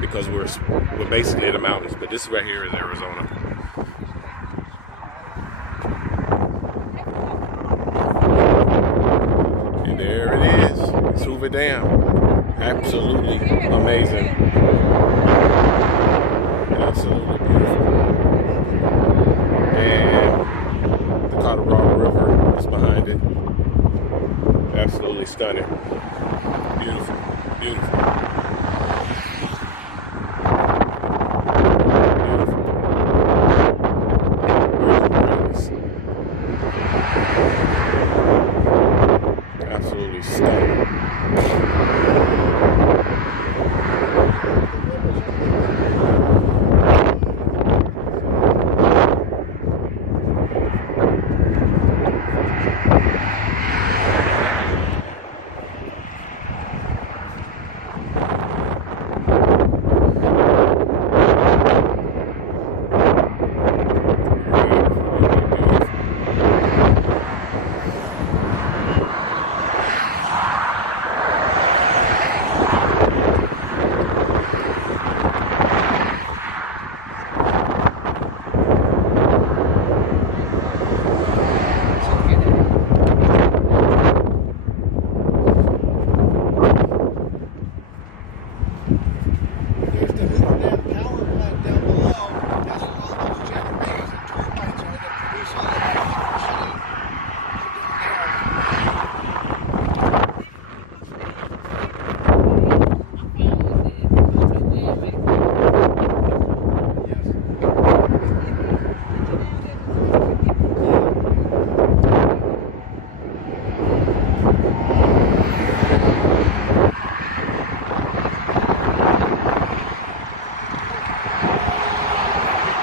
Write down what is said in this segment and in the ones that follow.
because we're basically in the mountains. But this right here is Arizona. And there it is. It's Hoover Dam. Absolutely amazing. Absolutely beautiful. And the Colorado River is behind it. Absolutely stunning. Beautiful. Beautiful. Absolutely stunning.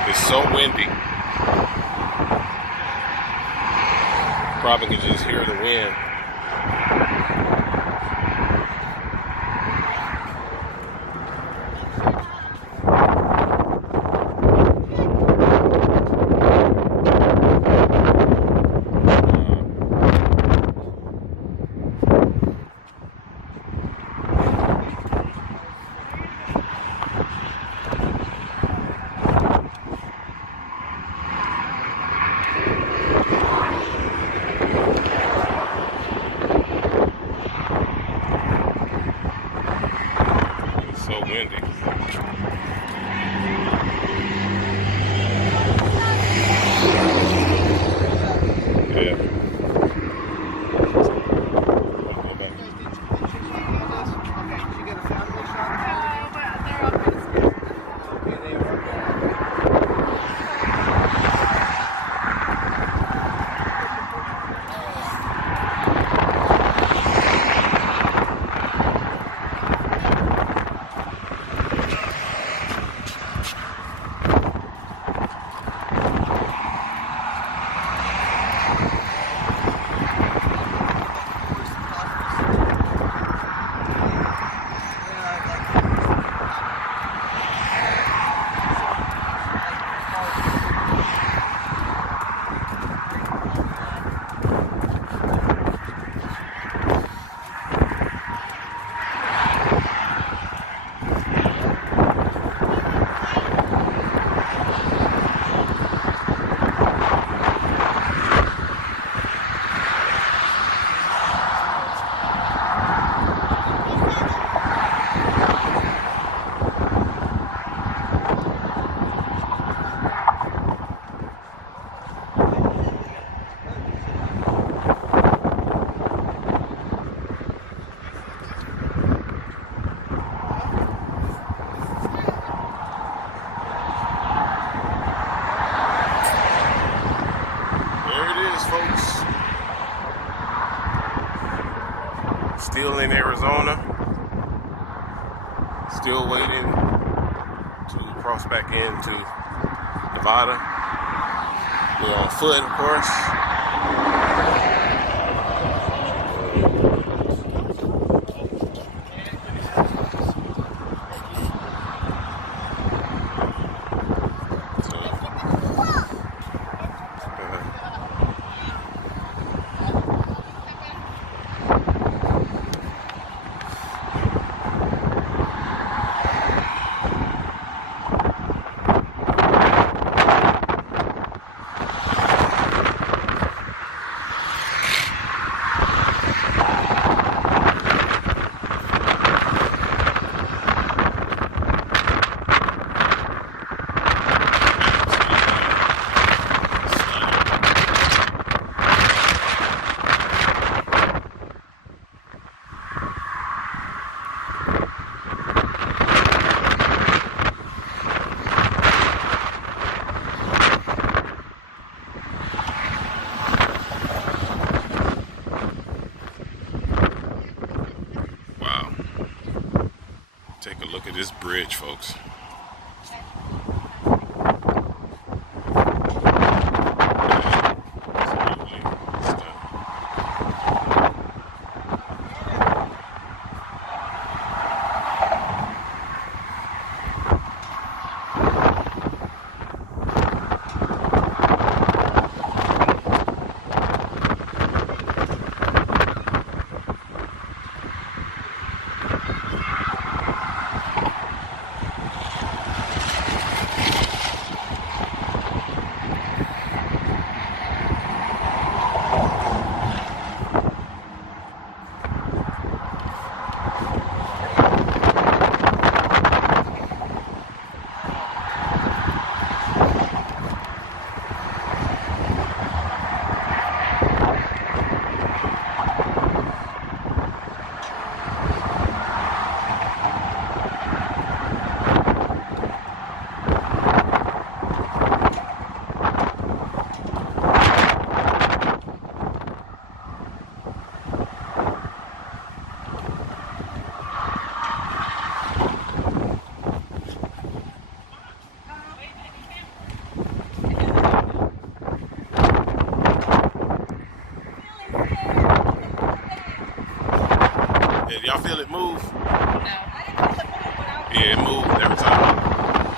It's so windy. Probably can just hear the wind. So windy. Yeah. Folks, still in Arizona, still waiting to cross back into Nevada. We're on foot, of course. folks. Y'all feel it move? No. Yeah, it moved every time.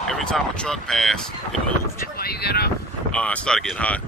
Every time a truck passed, it moved. That's why you got off? It started getting hot.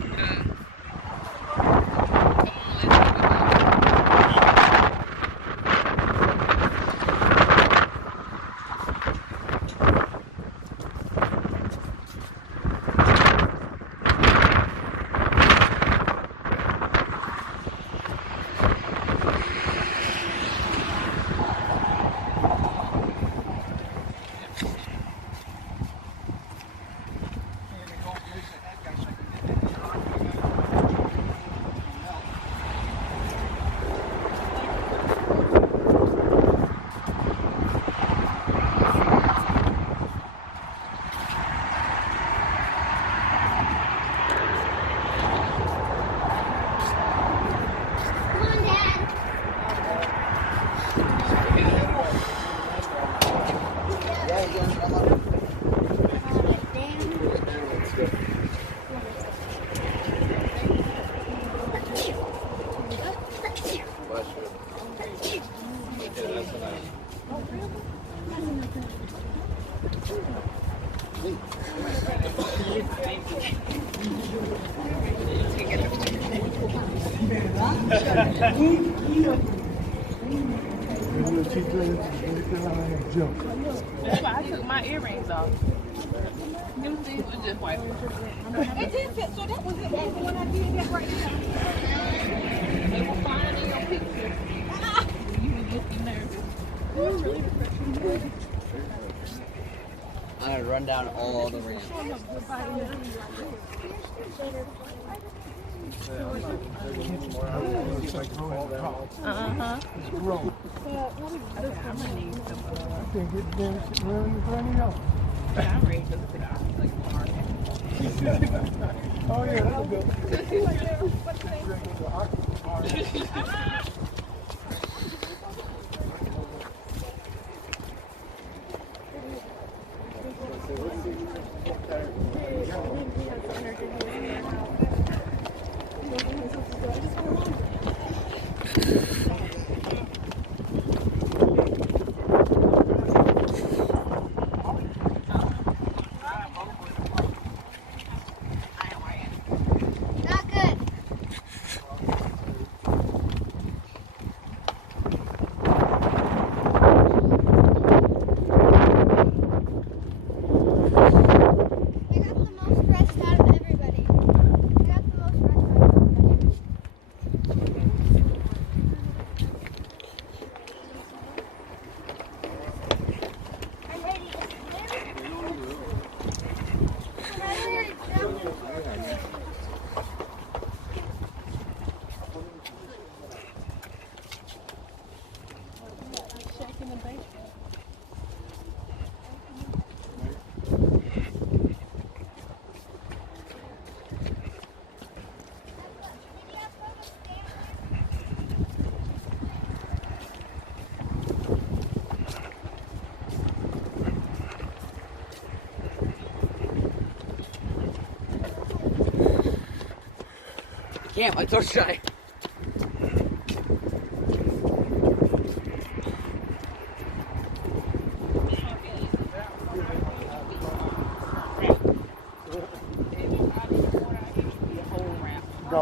That's why I took my earrings off. Them things were just white. It did fit, so that was it. When I did that right now. They were fine in your picture. You were looking nervous. I had to run down all the ramps. Uh-huh. I'm gonna need some I'm ready to sit down. Like, oh yeah, that'll go. can't. My throat's dry.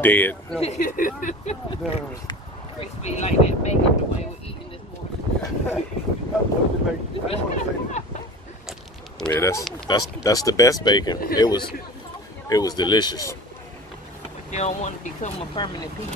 Dead. Crispy like that bacon the way we're eating this morning. Yeah, that's the best bacon. It was delicious. You don't want to become a permanent piece.